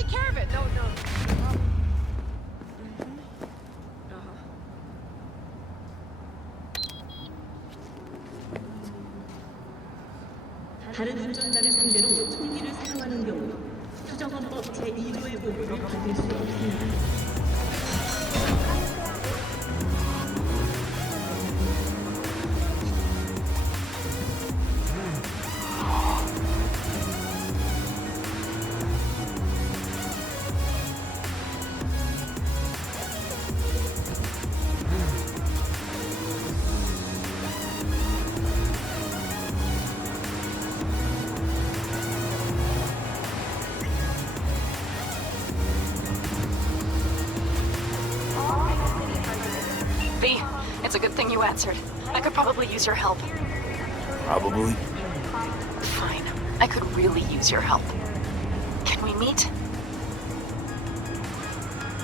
take care of it. No, no. 다른 운전자를 상대로 총기를 사용하는 경우 수정헌법 제2조의 보호를 받을 수 없습니다. V, it's a good thing you answered. I could probably use your help. Probably? Fine. I could really use your help. Can we meet?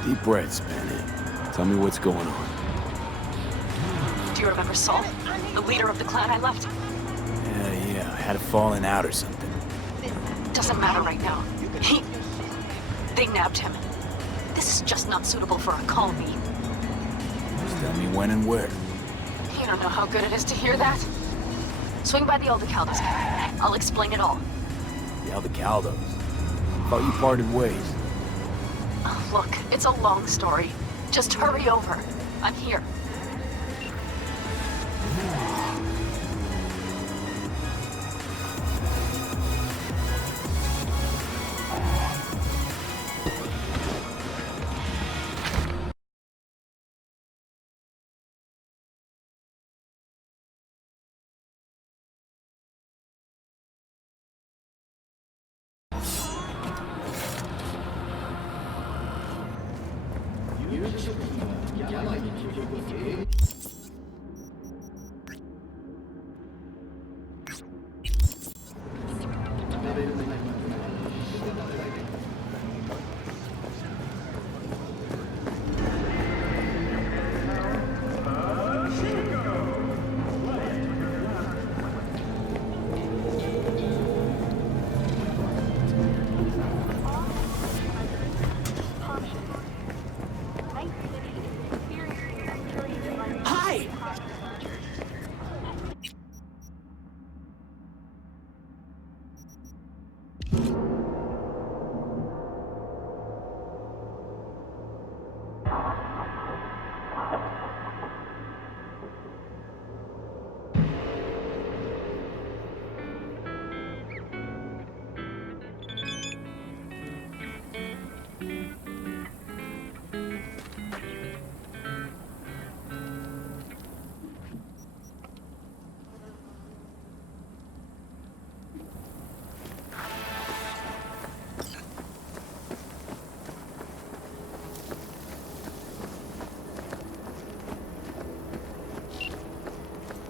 Deep breaths, Penny. Tell me what's going on. Do you remember Saul? The leader of the clan I left? Yeah, I had a falling out or something. Doesn't matter right now. They nabbed him. This is just not suitable for a call me. Just tell me when and where. You don't know how good it is to hear that. Swing by the Aldecaldos. I'll explain it all. The Aldecaldos? Thought you parted ways. Oh, look, it's a long story. Just hurry over. I'm here.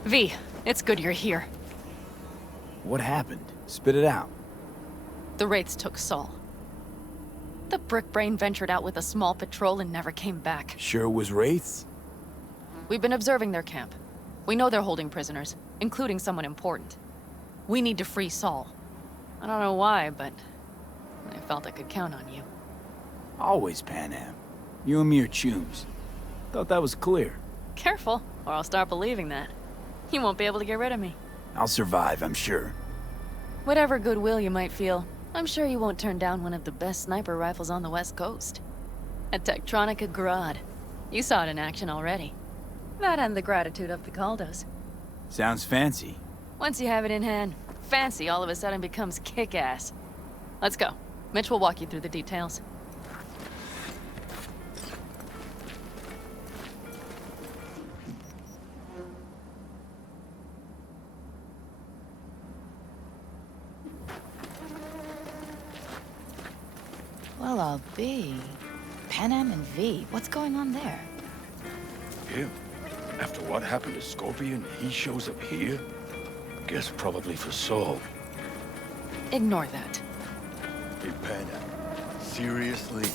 V, it's good you're here. What happened? Spit it out. The Wraiths took Saul. The brick brain ventured out with a small patrol and never came back. Sure it was Wraiths? We've been observing their camp. We know they're holding prisoners, including someone important. We need to free Saul. I don't know why, but I felt I could count on you. Always, Panam. You and me are chums. Thought that was clear. Careful, or I'll start believing that. You won't be able to get rid of me. I'll survive, I'm sure. Whatever goodwill you might feel, I'm sure you won't turn down one of the best sniper rifles on the West Coast. A Tektronica Grad. You saw it in action already. That and the gratitude of the Caldos. Sounds fancy. Once you have it in hand, fancy all of a sudden becomes kick-ass. Let's go. Mitch will walk you through the details. Well, I'll be. Panam and V, what's going on there? Him? After what happened to Scorpion, he shows up here? Guess probably for Saul. Ignore that. Hey, Panam, seriously?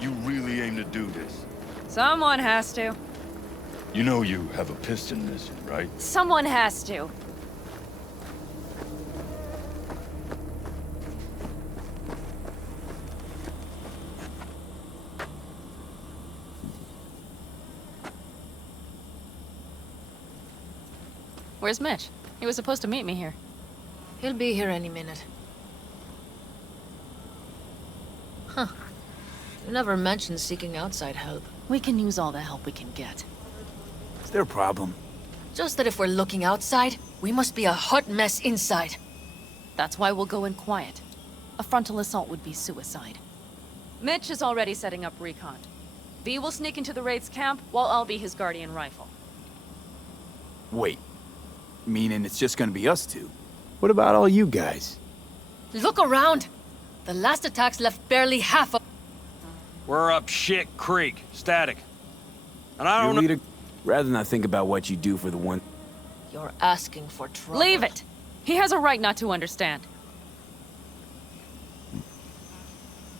You really aim to do this? Someone has to. You know you have a piston missing, right? Someone has to. Where's Mitch? He was supposed to meet me here. He'll be here any minute. Huh. You never mentioned seeking outside help. We can use all the help we can get. Is there a problem? Just that if we're looking outside, we must be a hot mess inside. That's why we'll go in quiet. A frontal assault would be suicide. Mitch is already setting up recon. V will sneak into the Wraith's camp, while I'll be his guardian rifle. Wait. Meaning it's just gonna be us two? What about all you guys? Look around! The last attacks left barely half of... We're up shit creek, static. And I don't know... Leader, rather than think about what you do for the one... You're asking for trouble. Leave it! He has a right not to understand.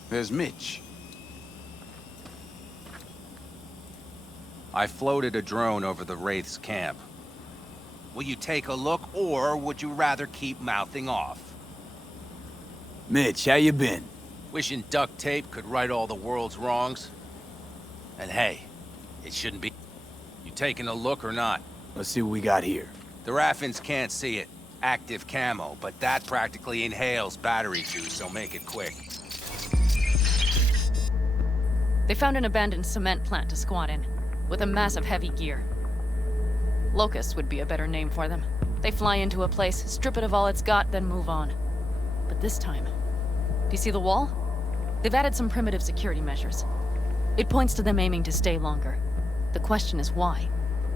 There's Mitch. I floated a drone over the Wraith's camp. Will you take a look, or would you rather keep mouthing off? Mitch, how you been? Wishing duct tape could right all the world's wrongs? And hey, it shouldn't be. You taking a look or not? Let's see what we got here. The Raffins can't see it. Active camo, but that practically inhales battery juice, so make it quick. They found an abandoned cement plant to squat in, with a massive heavy gear. Locusts would be a better name for them. They fly into a place, strip it of all it's got, then move on. But this time... Do you see the wall? They've added some primitive security measures. It points to them aiming to stay longer. The question is why?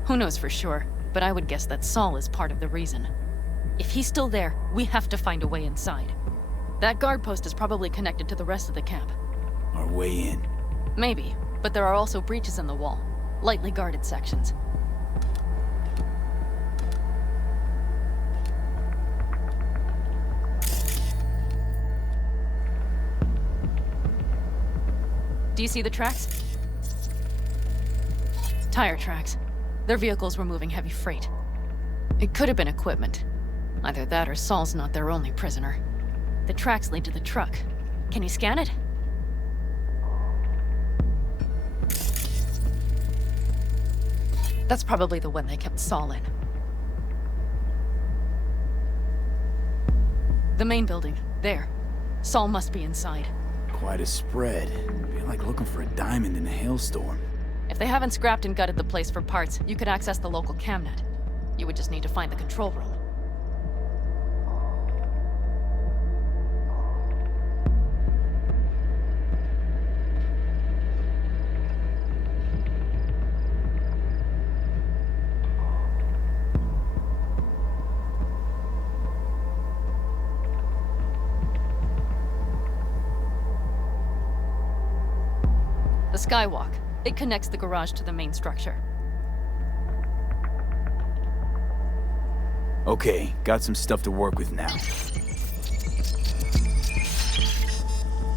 Who knows for sure, but I would guess that Saul is part of the reason. If he's still there, we have to find a way inside. That guard post is probably connected to the rest of the camp. Our way in. Maybe, but there are also breaches in the wall. Lightly guarded sections. Do you see the tracks? Tire tracks. Their vehicles were moving heavy freight. It could have been equipment. Either that or Saul's not their only prisoner. The tracks lead to the truck. Can you scan it? That's probably the one they kept Saul in. The main building. There. Saul must be inside. Quite a spread. Be like looking for a diamond in a hailstorm. If they haven't scrapped and gutted the place for parts, you could access the local camnet. You would just need to find the control room. The skywalk. It connects the garage to the main structure. Okay, got some stuff to work with now.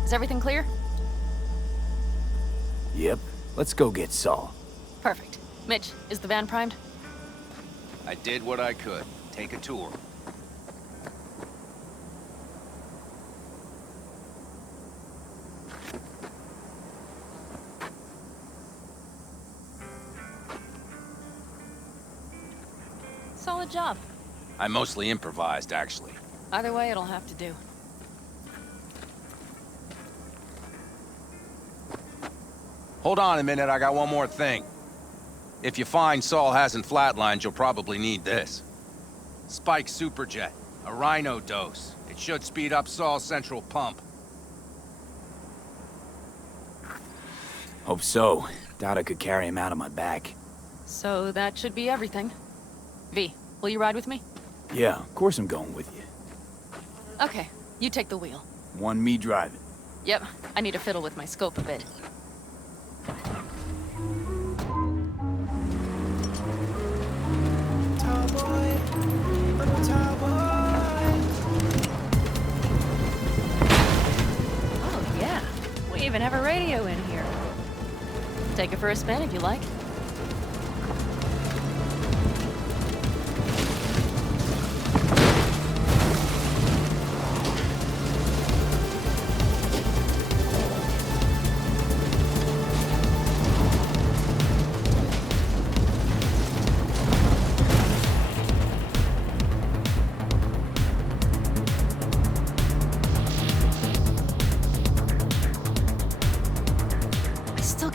Is everything clear? Yep, let's go get Saul. Perfect. Mitch, is the van primed? I did what I could. Take a tour. Solid job. I mostly improvised, actually. Either way, it'll have to do. Hold on a minute, I got one more thing. If you find Saul hasn't flatlined, you'll probably need this. Spike Superjet, a rhino dose. It should speed up Saul's central pump. Hope so. Doubt I could carry him out on my back. So that should be everything. V, will you ride with me? Yeah, of course I'm going with you. Okay, you take the wheel. One me driving. Yep, I need to fiddle with my scope a bit. Oh yeah, we even have a radio in here. Take it for a spin if you like.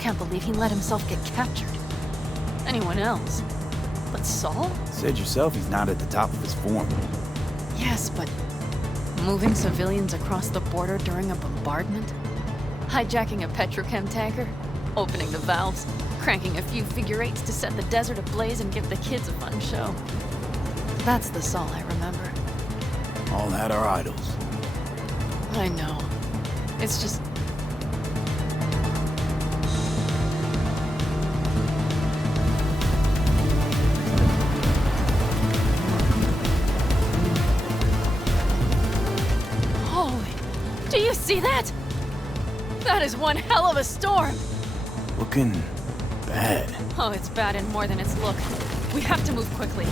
can't believe he let himself get captured. Anyone else? But Saul? Said yourself he's not at the top of his form. Yes, but moving civilians across the border during a bombardment? Hijacking a petrochem tanker? Opening the valves? Cranking a few figure eights to set the desert ablaze and give the kids a fun show? That's the Saul I remember. All had our idols. I know. It's just... Holy... Do you see that? That is one hell of a storm! Looking bad. Oh, it's bad in more than its look. We have to move quickly.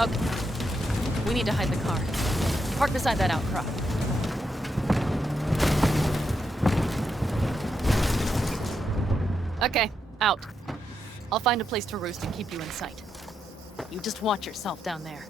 Okay. We need to hide the car. Park beside that outcrop. Okay, out. I'll find a place to roost and keep you in sight. You just watch yourself down there.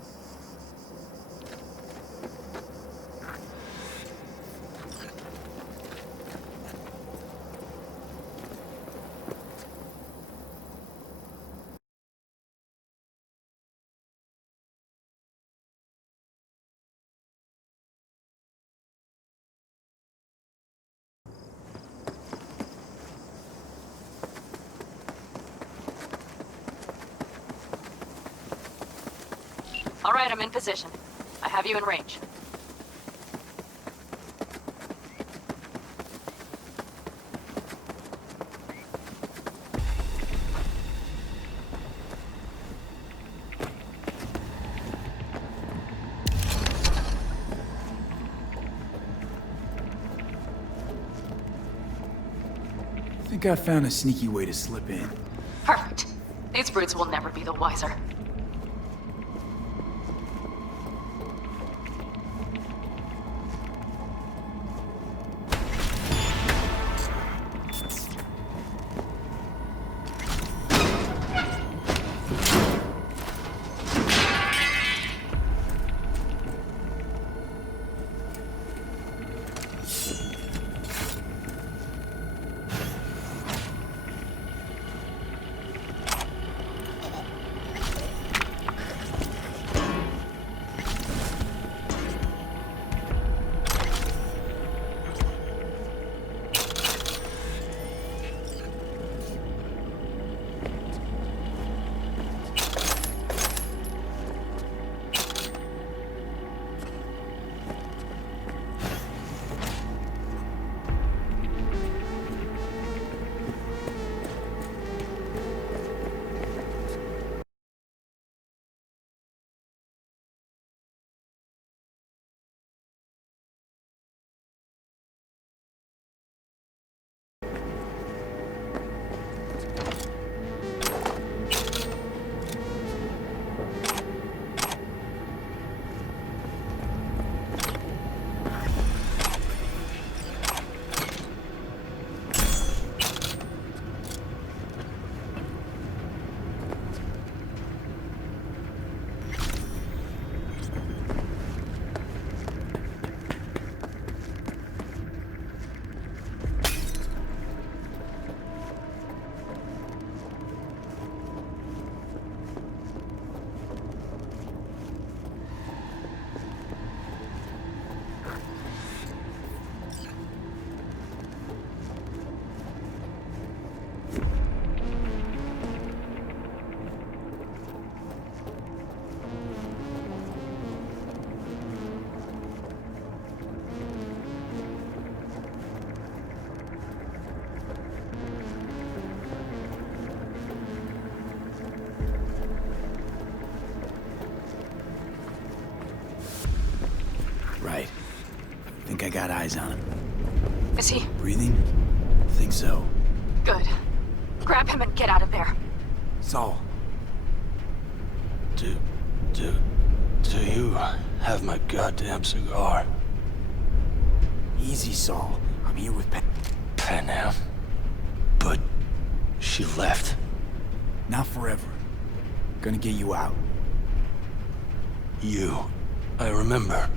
All right, I'm in position. I have you in range. I think I found a sneaky way to slip in. Perfect. These brutes will never be the wiser. Right. Think I got eyes on him. Is he? Breathing? Think so. Good. Grab him and get out of there. Saul. Do you have my goddamn cigar? Easy, Saul. I'm here with Panam. But she left. Not forever. Gonna get you out. You. I remember.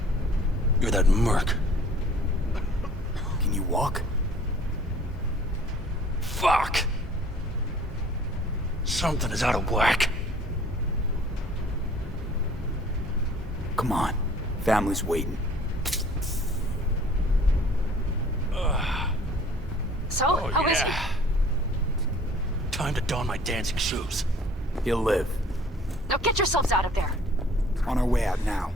You're that merc. Can Can you walk? Fuck! Something is out of whack. Come on. Family's waiting. So, Oh, how is he? yeah. Time to don my dancing shoes. He'll live. Now get yourselves out of there. On our way out now.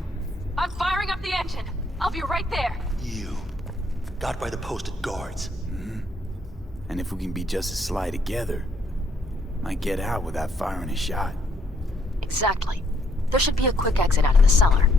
I'm firing up the engine. I'll be right there. You. Got by the posted guards. And if we can be just as sly together, might get out without firing a shot. Exactly. There should be a quick exit out of the cellar.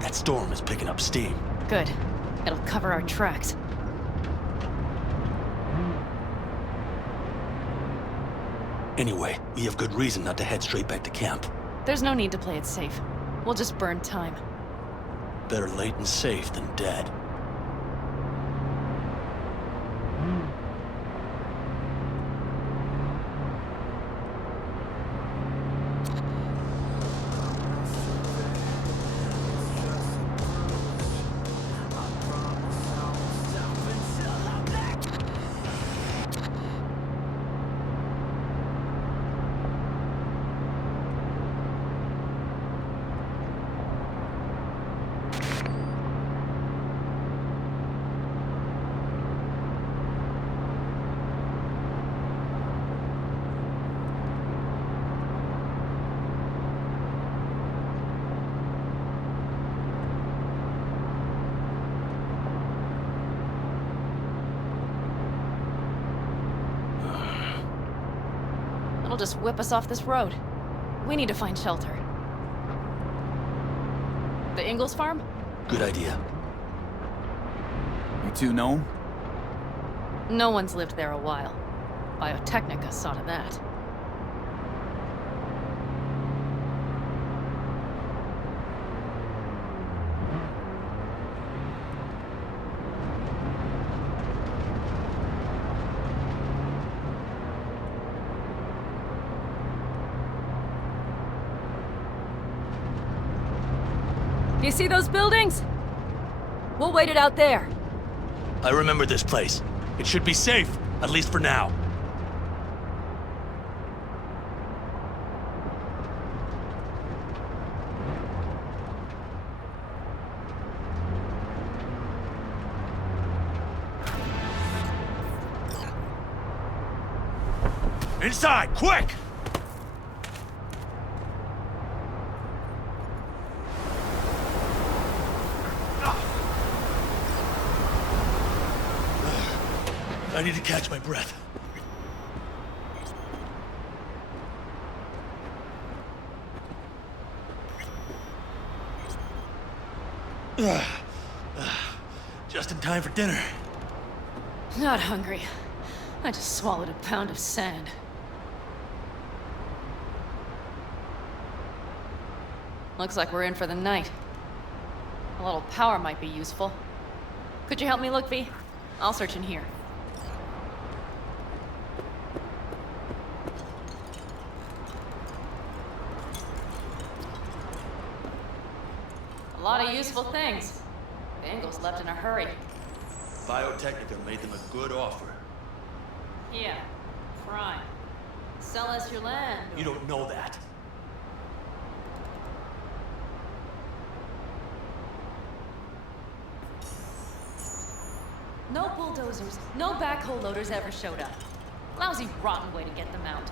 That storm is picking up steam. Good. It'll cover our tracks. Anyway, we have good reason not to head straight back to camp. There's no need to play it safe. We'll just burn time. Better late and safe than dead. It'll just whip us off this road. We need to find shelter. The Ingalls farm? Good idea. You two know him? No one's lived there a while. Biotechnica saw to that. You see those buildings? We'll wait it out there. I remember this place. It should be safe, at least for now. Inside, quick! I need to catch my breath. Just in time for dinner. Not hungry. I just swallowed a pound of sand. Looks like we're in for the night. A little power might be useful. Could you help me look, V? I'll search in here. A lot of useful things. The Ingalls left in a hurry. Biotechnica made them a good offer. Yeah, crime. Sell us your land. You don't know that. No bulldozers, no backhoe loaders ever showed up. Lousy, rotten way to get them out.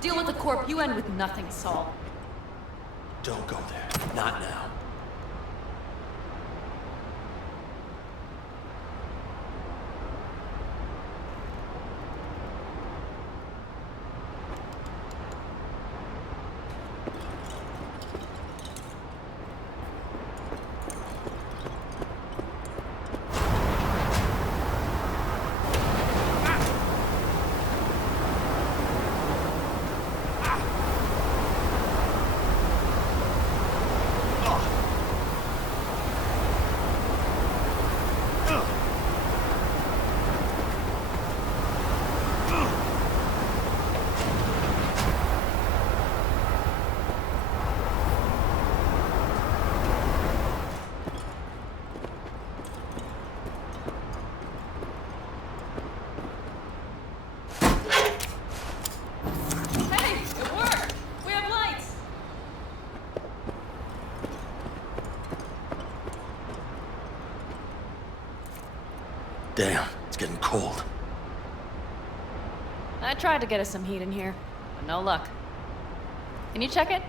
Deal with the corp, you end with nothing, Saul. Don't go there. Not now. Hey, it worked! We have lights! Damn, it's getting cold. I tried to get us some heat in here, but no luck. Can you check it?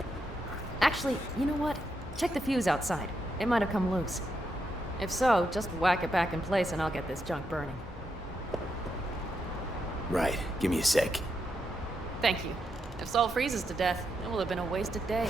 Actually, you know what? Check the fuse outside. It might have come loose. If so, just whack it back in place and I'll get this junk burning. Right, give me a sec. Thank you. If Saul freezes to death, it will have been a wasted day.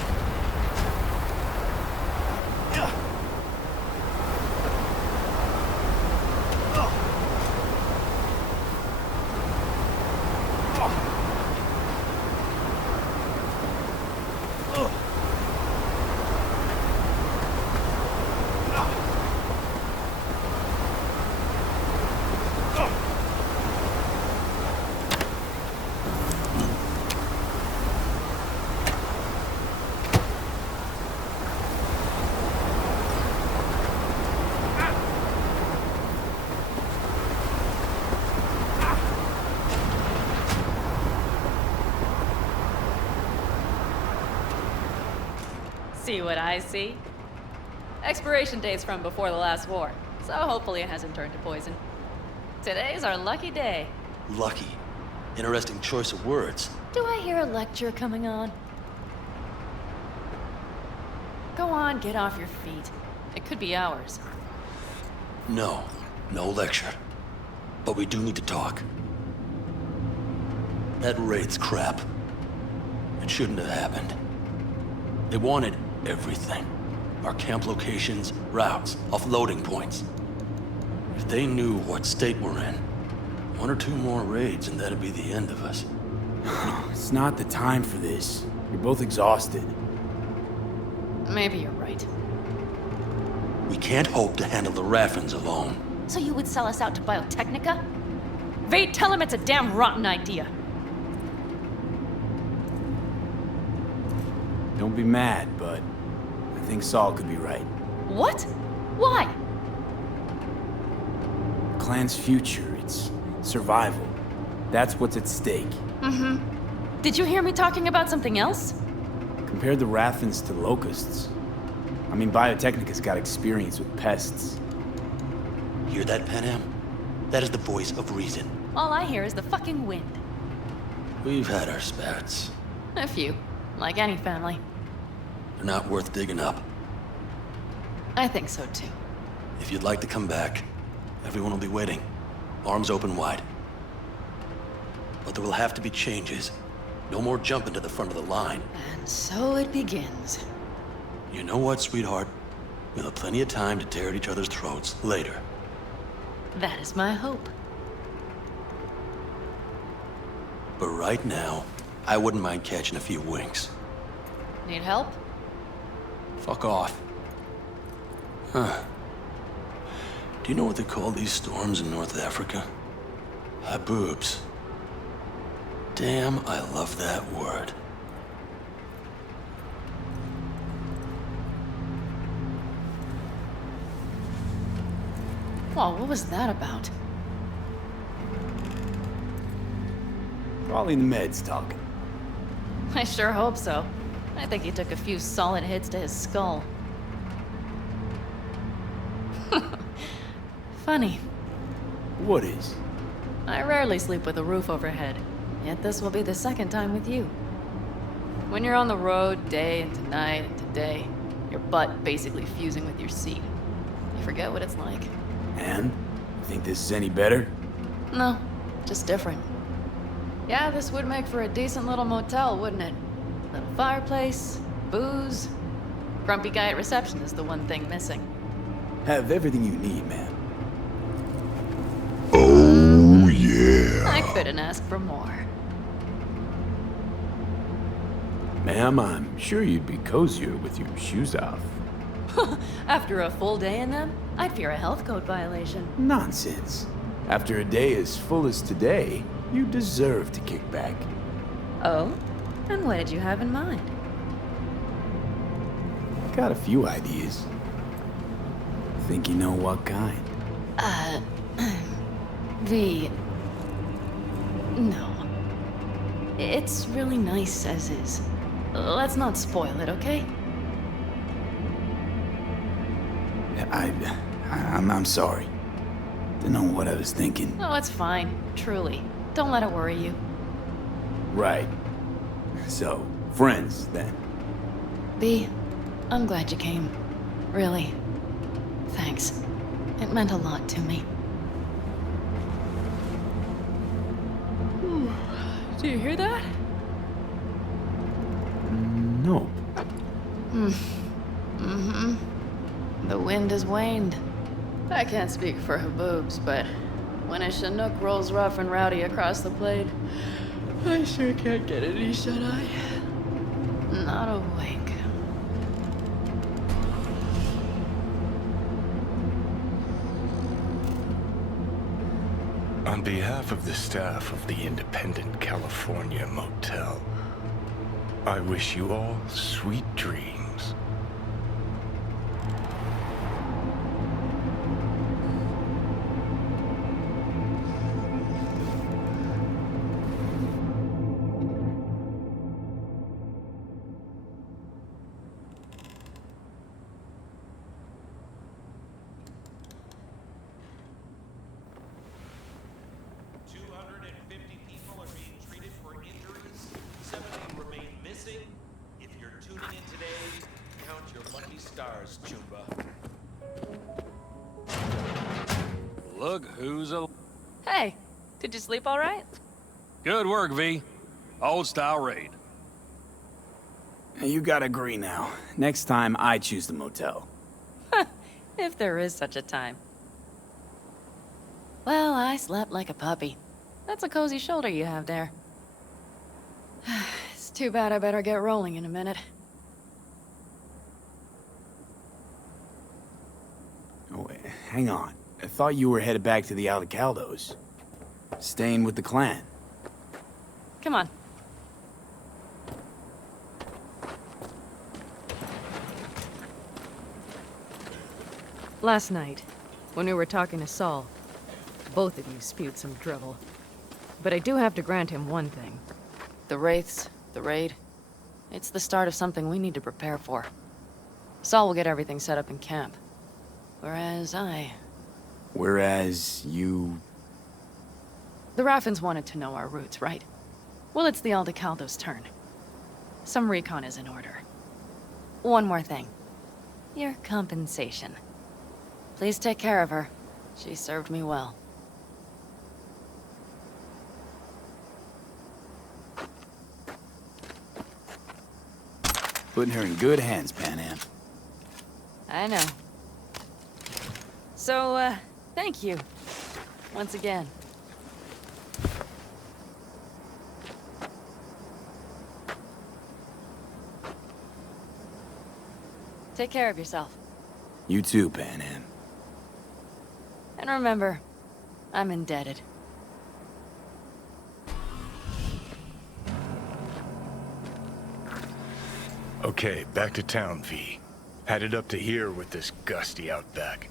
See what I see? Expiration date's from before the last war, so hopefully it hasn't turned to poison. Today's our lucky day. Lucky. Interesting choice of words. Do I hear a lecture coming on? Go on, get off your feet. It could be hours. No, no lecture. But we do need to talk. That raid's crap. It shouldn't have happened. They wanted everything. Our camp locations, routes, offloading points. If they knew what state we're in, one or two more raids and that'd be the end of us. It's not the time for this. You're both exhausted. Maybe you're right. We can't hope to handle the Raffins alone. So you would sell us out to Biotechnica? Vade, tell him it's a damn rotten idea. Don't be mad, but I think Saul could be right. What? Why? The clan's future, its survival. That's what's at stake. Did you hear me talking about something else? Compare the Raffins to locusts. I mean, Biotechnica's got experience with pests. Hear that, Panam? That is the voice of reason. All I hear is the fucking wind. We've had our spats. A few. Like any family. They're not worth digging up. I think so too. If you'd like to come back, everyone will be waiting. Arms open wide. But there will have to be changes. No more jumping to the front of the line. And so it begins. You know what, sweetheart? We'll have plenty of time to tear at each other's throats later. That is my hope. But right now, I wouldn't mind catching a few winks. Need help? Fuck off. Huh. Do you know what they call these storms in North Africa? Haboobs. Damn, I love that word. Whoa, what was that about? Probably the meds talking. I sure hope so. I think he took a few solid hits to his skull. Funny. What is? I rarely sleep with a roof overhead, yet this will be the second time with you. When you're on the road day into night into day, your butt basically fusing with your seat, you forget what it's like. And? You think this is any better? No, just different. Yeah, this would make for a decent little motel, wouldn't it? Little fireplace, booze. Grumpy guy at reception is the one thing missing. Have everything you need, man. Oh, yeah. I couldn't ask for more. Ma'am, I'm sure you'd be cozier with your shoes off. After a full day in them, I'd fear a health code violation. Nonsense. After a day as full as today, you deserve to kick back. Oh? And what did you have in mind? Got a few ideas. Think you know what kind? V. No. It's really nice as is. Let's not spoil it, okay? I'm sorry. Didn't know what I was thinking. Oh, it's fine. Truly. Don't let it worry you. Right. So, friends, then. V, I'm glad you came. Really. Thanks. It meant a lot to me. Do you hear that? No. Mm-hmm. The wind has waned. I can't speak for her boobs, but when a Chinook rolls rough and rowdy across the plate, I sure can't get any shut-eye. Not a wink. On behalf of the staff of the Independent California Motel, I wish you all sweet dreams. Look who's a... Hey, did you sleep all right? Good work, V. Old style raid. You gotta agree now. Next time, I choose the motel. If there is such a time. Well, I slept like a puppy. That's a cozy shoulder you have there. It's too bad I better get rolling in a minute. Oh, wait, hang on. I thought you were headed back to the Aldecaldos. Staying with the clan. Come on. Last night, when we were talking to Saul, both of you spewed some drivel. But I do have to grant him one thing. The Wraiths, the raid, it's the start of something we need to prepare for. Saul will get everything set up in camp. Whereas you... The Raffins wanted to know our routes, right? Well, it's the Aldecaldos' turn. Some recon is in order. One more thing. Your compensation. Please take care of her. She served me well. Putting her in good hands, Panam. I know. So, thank you. Once again. Take care of yourself. You too, Panam. And remember, I'm indebted. Okay, back to town, V. Headed up to here with this gusty outback.